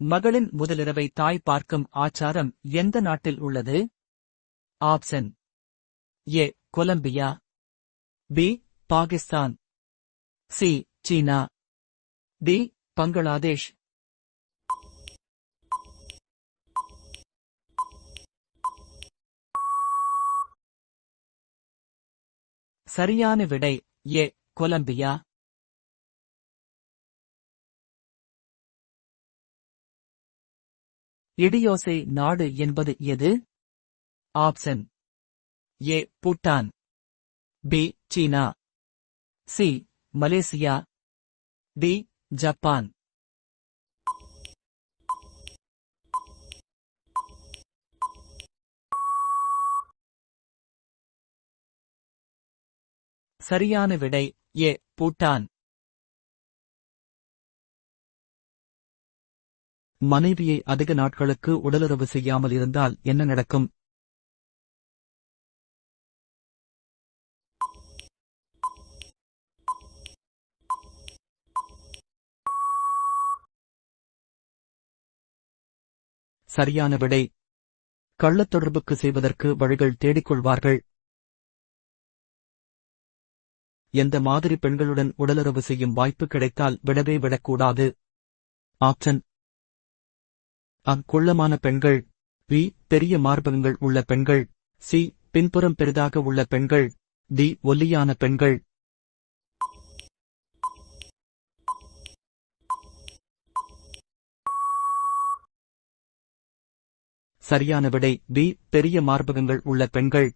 மகளின் முதலிரவை தாய் பார்க்கும் ஆச்சாரம் எந்த நாட்டில் உள்ளது? Option A Colombia, B Pakistan, C China, D Bangladesh. சரியான விடை ஏ கொலம்பியா. இடியோசை நாடு என்பது எது? Option A Bhutan, B China, C Malaysia, D Japan. சரியான விடை ஏ பூட்டான். மனைவியை அதிக நாட்களுக்கு உடலுறவு செய்யாமல் இருந்தால் என்ன நடக்கும்? சரியான விடை கள்ளத் தொடர்புக்கு செய்வதற்கு வழிகள் தேடிக்கொள்வார்கள். எந்த மாதிரி பெண்களுடன் உடலுறவு செய்யும் வாய்ப்பு கிடைத்தால் விடவே விடக்கூடாது? ஆப்ஷன் அ குள்ளமான பெண்கள், பி பெரிய மார்பகங்கள் உள்ள பெண்கள், சி பின்புறம் பெரிதாக உள்ள பெண்கள், டி ஒல்லியான பெண்கள். சரியான விடை பி பெரிய மார்பகங்கள் உள்ள பெண்கள்.